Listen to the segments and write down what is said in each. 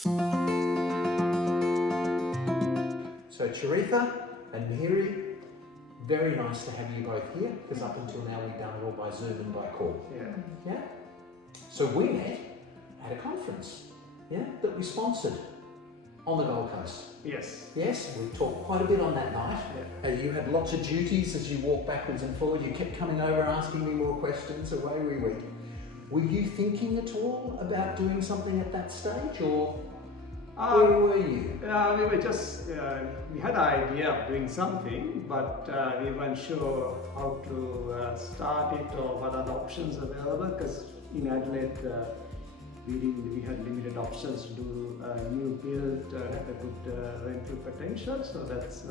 So Charitha and Mihiria, very nice to have you both here, because up until now we've done it all by Zoom and by call. Yeah? So we met at a conference, that we sponsored on the Gold Coast. Yes. Yes, we talked quite a bit on that night. You had lots of duties as you walked backwards and forward. You kept coming over asking me more questions, away we went. Were you thinking at all about doing something at that stage, or where were you? We were just, we had an idea of doing something, but we weren't sure how to start it or what are the options available, because in Adelaide we had limited options to do a new build at a good rental potential, so that's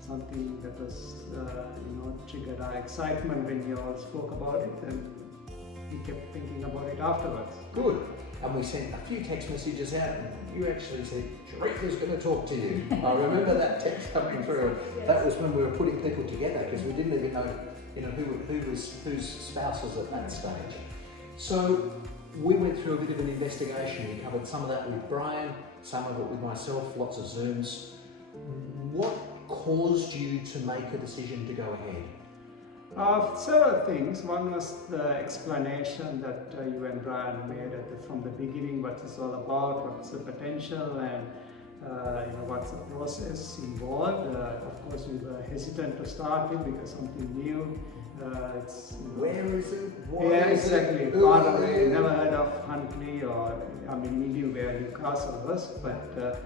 something that was, triggered our excitement when you all spoke about it, and we kept thinking about it afterwards. Good. And we sent a few text messages out, and you actually said, Charitha's going to talk to you. I remember that text coming through. That was when we were putting people together, because we didn't even know, whose spouse was at that stage. So we went through a bit of an investigation. We covered some of that with Brian, some of it with myself, lots of Zooms. What caused you to make a decision to go ahead? Several things. One was the explanation that you and Brian made from the beginning, what it's all about, what's the potential, and what's the process involved. Of course, we were hesitant to start it because something new. Where is it? Exactly. Part of it, never heard of Huntley, or we knew where Newcastle was, but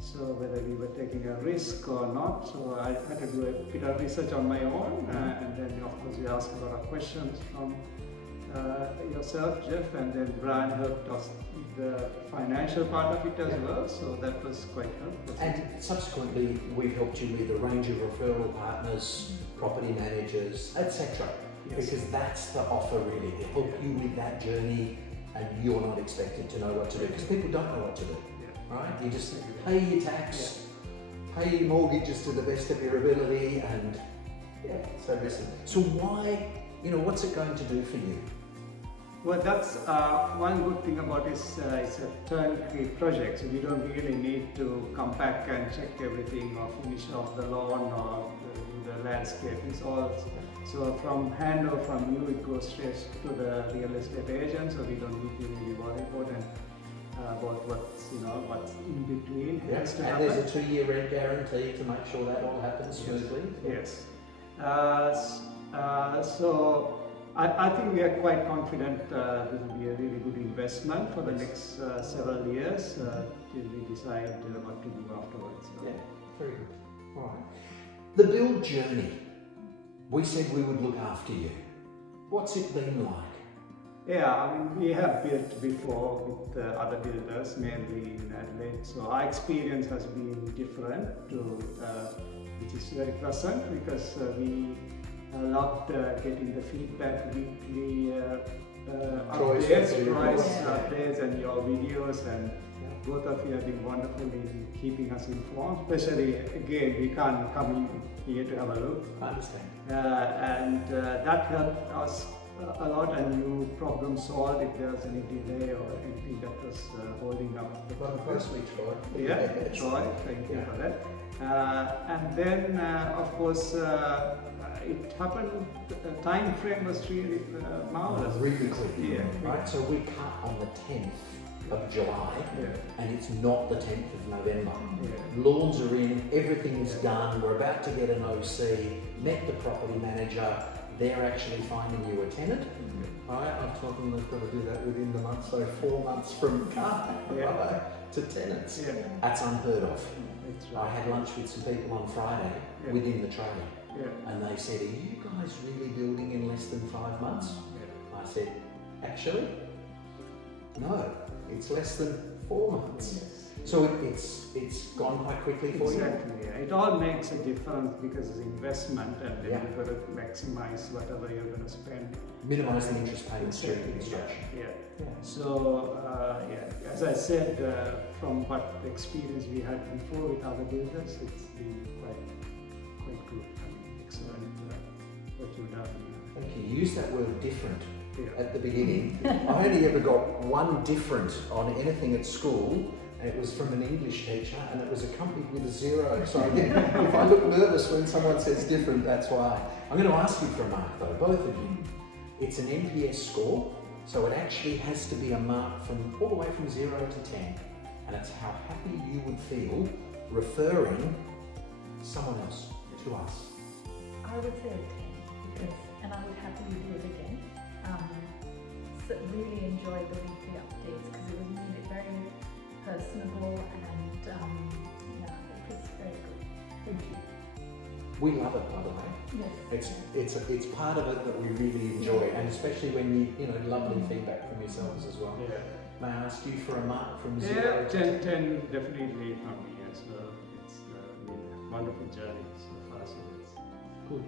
so whether we were taking a risk or not, so I had to do a bit of research on my own, and then of course we asked a lot of questions from yourself, Jeff, and then Brian helped us with the financial part of it as well, so that was quite helpful. And subsequently we've helped you with a range of referral partners, property managers, etc. Because that's the offer really, to help you with that journey, and you're not expected to know what to do, because people don't know what to do. Right? You just pay your tax, pay your mortgages to the best of your ability, and so listen. So why, what's it going to do for you? Well, that's one good thing about this. It's a turnkey project, so you don't really need to come back and check everything or finish off the lawn or the landscape. It's all, so from handover from you, it goes straight to the real estate agent, so we don't need to really worry about it. About what's in between has to happen. And there's a 2-year rent guarantee to make sure that all happens smoothly. Yes. So I think we are quite confident this will be a really good investment for the next several years till we decide what to do afterwards. Yeah, very good. All right. The build journey. We said we would look after you. What's it been like? Yeah, we have built before with other builders, mainly in Adelaide. So our experience has been different, which is very pleasant, because we loved getting the feedback weekly, updates and your videos, and both of you have been wonderful in keeping us informed. Especially, again, we can't come in here to have a look. I understand. And that helped us a lot, and you problem solved if there was any delay or anything that was holding up the process. Troy. Yeah, Troy, thank you for that. And then, of course, it happened, the time frame was really marvelous. Really quick. Right, so we cut on the 10th of July, and it's not the 10th of November. Lawns are in, everything's done, we're about to get an OC, met the property manager. They're actually finding you a tenant. Right? I've told them they've got to do that within the month, so 4 months from car to tenants. That's unheard of. I had lunch with some people on Friday within the trade, and they said, "Are you guys really building in less than 5 months?" I said, "Actually, no, it's less than 4 months." So it's gone quite quickly for you? Exactly, It all makes a difference because it's investment, and then you've got to maximize whatever you're going to spend. Minimise the interest payments during construction. So, as I said, from what experience we had before with other builders, it's been quite good. Excellent what you've done. Thank you. You used that word different at the beginning. I only ever got one different on anything at school, It was from an English teacher and it was accompanied with a 0. So again, if I look nervous when someone says different, that's why. I'm going to ask you for a mark though, both of you. It's an NPS score, so it actually has to be a mark from all the way from 0 to 10. And it's how happy you would feel referring someone else to us. I would say a 10 because, and I would happily do it again. So really enjoyed the weekly updates because it made it very personable and yeah, it was very good. Thank you. We love it, by the way. Yes. It's part of it that we really enjoy, and especially when you know lovely feedback from yourselves as well. Yeah. May I ask you for a mark from 0 to 10 definitely from me as well. It's been a wonderful journey so far, so it's Good.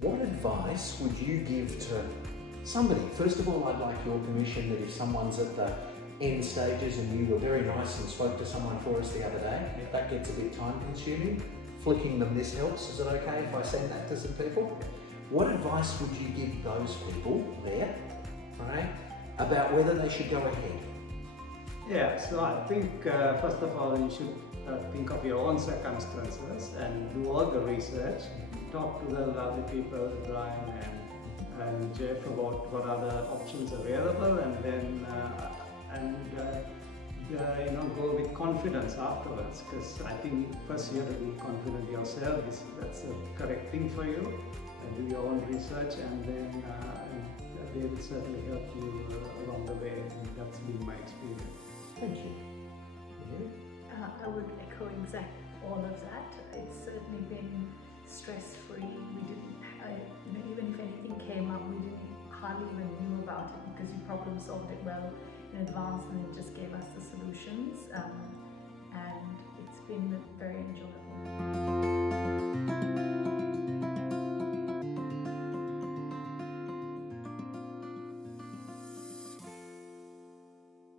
What advice would you give to somebody? First of all, I'd like your permission that if someone's at the end stages and you were very nice and spoke to someone for us the other day, if that gets a bit time consuming, flicking them this helps. Is it okay if I send that to some people? What advice would you give those people there, right, about whether they should go ahead? Yeah, so I think first of all you should think of your own circumstances and do all the research. Talk to the lovely people, Brian and Jeff, about what are the options available, and then you know, go with confidence afterwards. Because I think first you have to be confident yourself. That's the correct thing for you. And do your own research, and then they will certainly help you along the way. And that's been my experience. Thank you. I would echo exactly all of that. It's certainly been stress-free. We didn't, you know, even if anything came up, we didn't hardly even knew about it because you problem solved it well in advance, and it just gave us